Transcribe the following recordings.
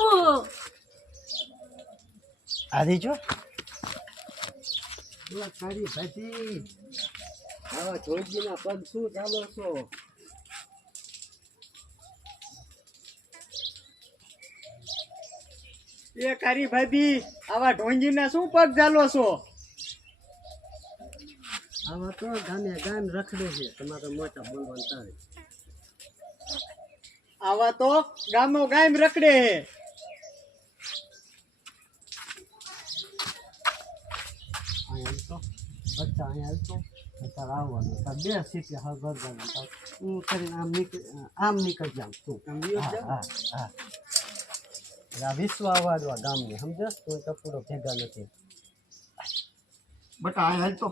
બાપુ આધી જો તારી ભાજી આવા જોઈજીના પગ શું ચાલો છો? એ કારી ભાભી આવા ઢોંગીના શું પગ ચાલો છો? આવા તો ગામે ગામ રખડે છે. તમારે મોટા બોલવાનું તારે આવા તો ગામો ગામ રખડે હે. અહીંયા તો બચ્ચા અહીંયા આવતો તારે આવવાનું તાર બે સીટે હા ગરવાનું હું કરીને આમ નીકળી જાઉં તું હા હા આ વિશ્વ આવાડવા ગામની સમજસ કોઈ ટપુડો ભેગા નથી બટા આ હાલ તો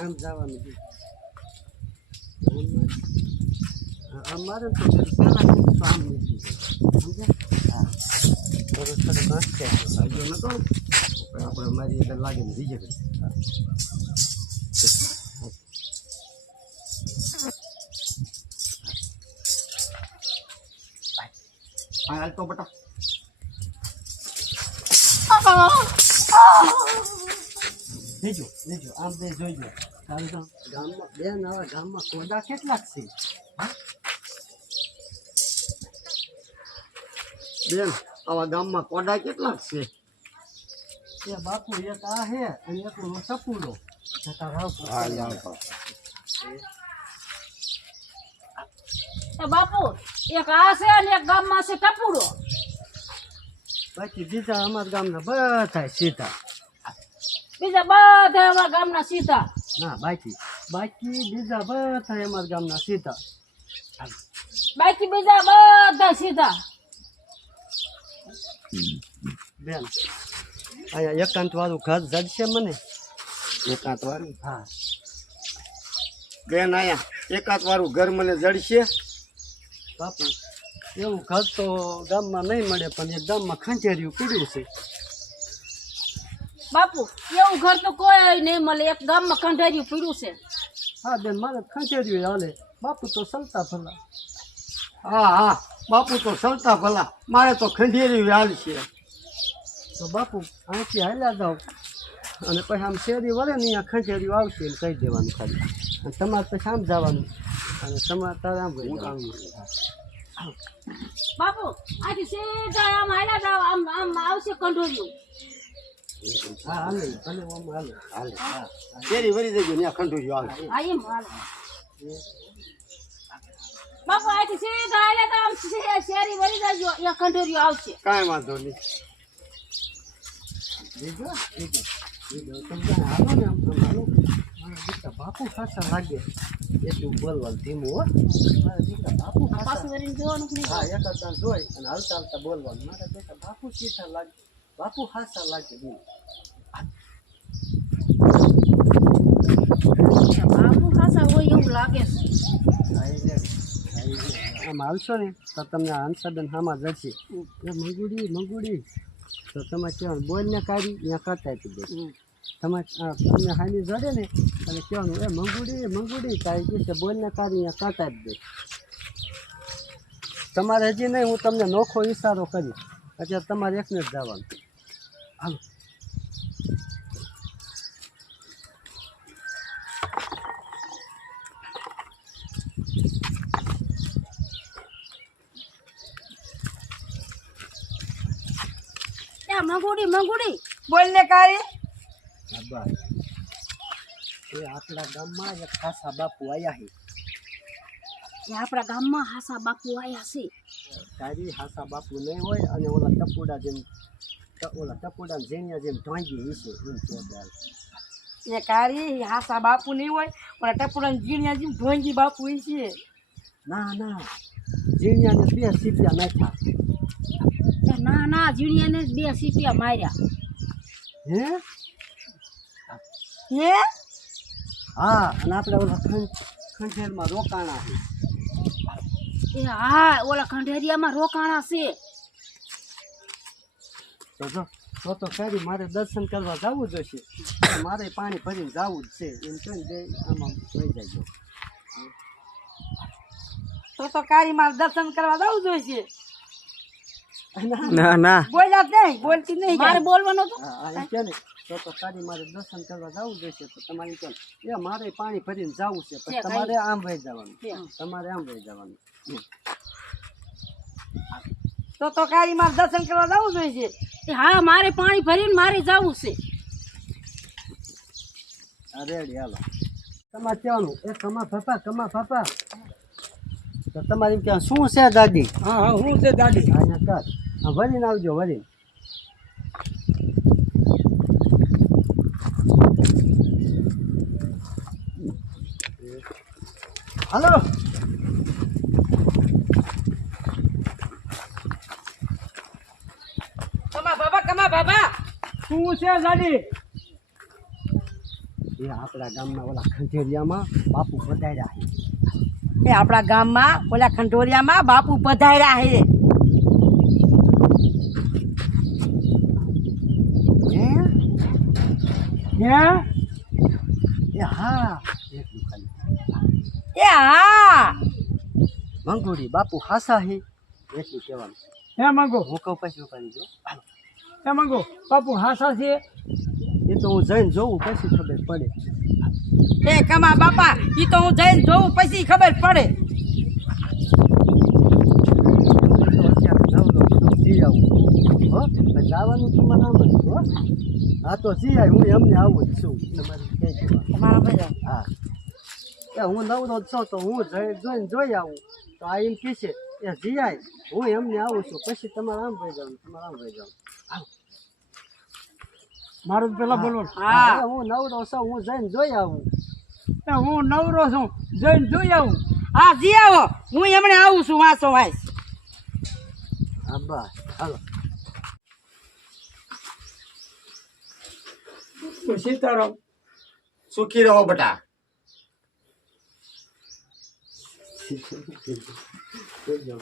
આમ જવાનું અમારે તો પેલા આમ નીકળી સમજે હા થોડું થોડું ઘાસ છે નતો આપણે મારી એટલે લાગે ને બીજે આ હાલ તો બટા બીજું બીજું આમ બે જોઈજો કારણ કે ગામમાં બેન આવા ગામમાં કોદા કેટલાક છે બેન આવા ગામમાં કોડા કેટલાક છે? એ બાપુ એક આ હે અને એક સપૂડો બાપુ એક આ છે અને એક ગામમાં છે ટપુડો. બાકી બીજા અમારા ગામના બધા સીધા બીજા બધા અમારા ગામના સીધા. ના બાકી બીજા બધા અમારા ગામના સીધા બાકી બીજા બધા સીધા. બેન અહીંયા એકાંત વાળું ઘર જડશે મને એકાત વાળું? હા બેન આયા એકાત વાળું ઘર મને જડશે? બાપુ એવું ઘર તો ગામમાં નહીં મળે પણ એક ગામમાં ખંચેરિયું પીડ્યું છે બાપુ એવું ઘર તો કોઈ નહીં મળે. એક ગામમાં ખંડેરિયું પીડ્યું છે. હા બેન મારે ખંચેરિયું હાલે બાપુ તો સલતા ભલા હા હા બાપુ તો સલતા ભલા મારે તો ખંડેરી હાલ છે. તો બાપુ અહીંથી હાલ્યા જાઓ અને પછી આમ શેરી વળે ને અહીંયા ખંચેરિયું આવશે એમ કહી દેવાનું ખાલી અને તમારે પછી આમ જવાનું અને તમારે તારે આમ બાપુ આથી સીધા આમ હાલ્યા જાવ આમ આમ આવશે કંઠોરિયું. હા હાલે ભલે આમ હાલે હાલે શેરી વળી જજો ત્યાં ખંડુરી આવે. હા એમ હાલે બાપુ આથી સીધા હાલ્યા તો આમ શેરી વળી જજો એ કંઠોરિયું આવશે. કાંઈ વાંધો નહીં. હાલો ને આમ તો હાલો મારા દીકરા બાપુ ખાસા લાગે એટલું બોલવાનું ધીમું હો મારા દીકરા બાપુ પાછું ખાસા વળીને જોવાનું કે નહીં. હા એક જ જોઈ અને હાલતા હાલતા બોલવાનું મારા દીકરા બાપુ સીધા લાગે બાપુ ખાસા લાગે બાપુ ખાસા હોય એવું લાગે છે. આમ હાલશો ને તો તમને હંસાબેન હામાં જશે એ મંગુડી તો તમે કહેવાનું બોલને કાઢી ત્યાં કરતા આપી દે તમે તમને હાની જડે ને એટલે કહેવાનું એ મંગુડી તારી કીધે બોલને કાઢી ત્યાં કરતા આપી દે. તમારે હજી નહીં હું તમને નોખો ઈશારો કરી અત્યારે તમારે એકને જ જવાનું હાલો મંગુડી બોલ ને કારી બાબા એ આપણા ગામમાં એક ખાસા બાપુ આવ્યા છે એ આપણા ગામમાં હાસા બાપુ આયા છે. તારી હાસા બાપુ નહીં હોય અને ઓલા ટપુડા જેમ ઢોંગી હશે એમ કહેવાય. ને કારી હાસા બાપુ નહીં હોય પણ ટપુડા જીણિયા જેમ ઢોંગી બાપુ છે. ના જીણિયાને બે સીપિયા નાખ્યા. ના જીણિયાને 2 સીપિયા માર્યા. હે હે હા અને આપણે ઓલા ખંડેરમાં રોકાણા છે એ હા ઓલા ખંડેરિયામાં રોકાણા છે. તો તો જો તો કરી મારે દર્શન કરવા જવું જોઈશે મારે પાણી ભરીને જવું જ છે એમ કહે ને બે આમાં લઈ જાય તો કારી મારે દર્શન કરવા જવું જોઈશે ના ના બોલ્યા જ નહીં બોલતી નહીં મારે બોલવાનું હતું. એમ કે ને તો કારી મારે દર્શન કરવા જવું જોઈશે તો તમારે કેમ એ મારે પાણી ભરીને જવું છે પછી તમારે આમ વહી જવાનું તમારે આમ વહી જવાનું તો કારી મારે દર્શન કરવા જવું જોઈશે હા મારે પાણી ભરીને મારે જવું છે. રેડી હાલો તમારે કહેવાનું એ કમા પાપા તો તમારે એમ કહેવાનું શું છે દાદી હા હા હું છે દાદી અહીંયા કર હા વરીને આવજો વરીને હાલો કમા બાબા શું છે દાદી એ આપણા ગામના ઓલા ખંજેરિયામાં બાપુ પધાર્યા છે એ આપણા ગામમાં ઓલા ખંડોરિયામાં બાપુ પધાર્યા છે હે એ હા એટલું ખાલી એ હા મંગોડી બાપુ હાસા હે એટલું કહેવાનું હે મંગો હું કહું પછી ઉપાડી જો હે મંગો બાપુ હાસા છે એ તો હું જઈને જોઉં પછી ખબર પડે એ કમા બાપા ઈ તો હું જઈને જોઉં પછી ખબર પડે તો અત્યારે જી આવું હો જવાનું તો મને આમ જ હો હા તો જી આવી હું એમને આવું જ છું તમારે કહી દેવા તમારા ભાઈ હા એ હું નવરો જ છું તો હું જોઈને જોઈ આવું તો આ એમ કહેશે એ જી આવી હું એમને આવું છું પછી તમારે આમ ભાઈ જવાનું તમારે આમ ભાઈ જવાનું મારું પેલા બોલવાનું હા હું નવરો છું હું જઈને જોઈ આવું હું નવરો છું જઈને જોઈ આવું હા જી આવો હું એમણે આવું છું વાંચો વાંચ હા બસ હાલો સીતારામ સુખી રહો બેટા.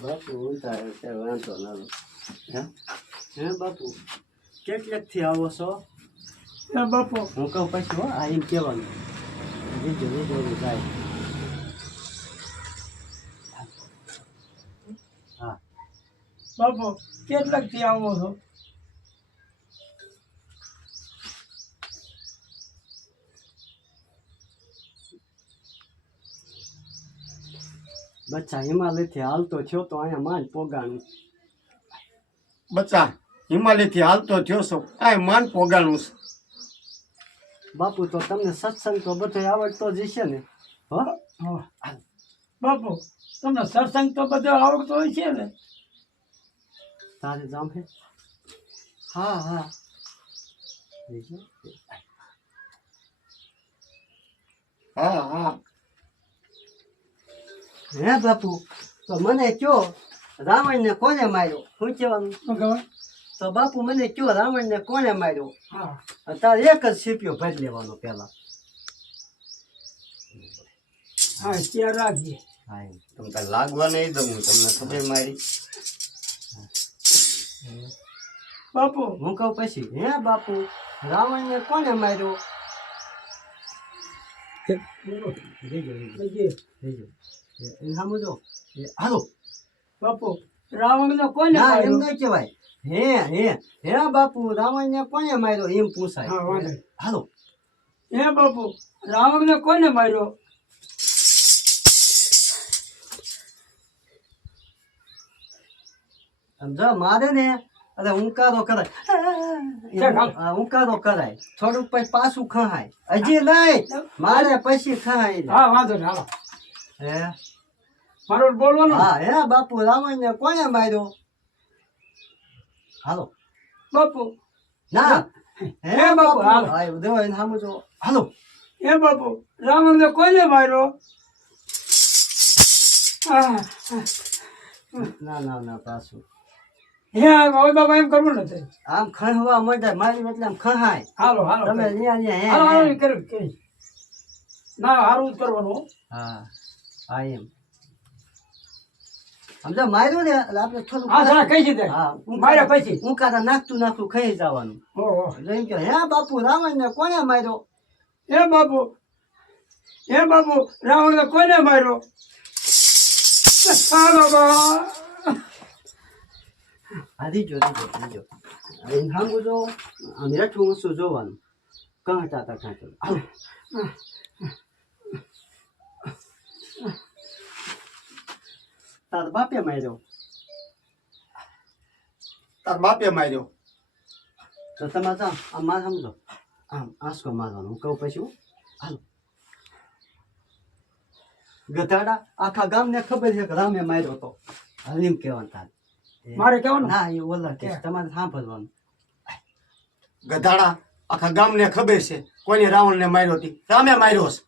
બાપુ વાંધો ના હે બાપુ કેટલેકથી આવો છો હે બાપુ હું કહું પછી હો આ એમ કહેવાનું રીજો જાય હા બાપુ કેટલાક થી આવો છો બચ્ચા હિમાલયથી હાલતો થયો તો અહીંયા માંડ પોગાણું બચ્ચા હિમાલયથી હાલતો થયો છો આ માન પોગાણું છે. બાપુ તો તમને સત્સંગ તો બધો આવડતો જ હશે ને હો બાપુ તમને સત્સંગ તો બધો આવડતો હોય છે ને તારે જામ હે હા હા રીજો હા હા હે બાપુ તો મને કયો રાવણને કોને માર્યો શું કહેવાનું શું કહેવાય તો બાપુ મને કયો રાવણને કોને માર્યો હા તારે એક જ સીપીઓ ભરી લેવાનો પેલા હા ત્યાં રાખજે હા એમ. તમે કાંઈ લાગવા નહીં દઉં હું તમને ખબર મારી. બાપુ હું કહું પછી હે બાપુ રાવણને કોને માર્યો રેજો રેજો એ સામુ જો એ હાલો બાપુ રાવણ નો કોને ના એમ માર્યો? નહીં કહેવાય હે હે હે બાપુ રાવણને કોને માર્યો એમ પૂછાય હા, વાંધો. હાલો હે બાપુ રાવણ ને કોને માર્યો? સમજો મારે ને અરે ઊંકારો કરાય હા, ઊંકારો કરાય થોડુંક પછી પાછું ખહાય હજી નહીં મારે પછી ખહાય હા વાંધો ને હાલો હે મારું બોલવાનું હા હે બાપુ રાવણને કોને માર્યો હાલો બાપુ ના હે બાપુ, હાલો. હા એવું દેવાય ને સામુ જો હાલો હે બાપુ રાવણ ને કોને માર્યો? હા, ના ના ના પાછું હે હવે બાપા એમ કરવું નથી. આમ ખહવા માંડે મારી એટલે આમ ખહાય હાલો હાલો તમે કરી. ન્યા ન્યા હે હાલો હાલો હે. એ કર્યું કરી. ના હારું જ કરવાનું હો. હા હા એમ સમજા માર્યો ને એટલે આપણે થોડું હા સારા કઈ છે હા માર્યા પછી હું કાતા નાખતું ખાઈ જવાનું ઓહો એટલે એમ કે હે બાપુ રાવણ ને કોને માર્યો એ બાપુ રાવણ ને કોને માર્યો હા બાબા હા દીજો હવે સાંભળો જો આમ હેઠું શું જોવાનું કાંટા તાર બાપે માર્યો તાર બાપે માર્યો તો તમે તો આમ માર સમજો આમ આંસકો મારવાનું હું કહું પછી હું હાલો ગધાડા આખા ગામને ખબર છે કે રામે માર્યો તો હવે એમ કહેવાનું તારે મારે કેવાનું ના એ ઓલા કે તમારે સાંભળવાનું ગધાડા આખા ગામને ખબર છે કોઈને રાવણને માર્યો હતી રામે માર્યો છે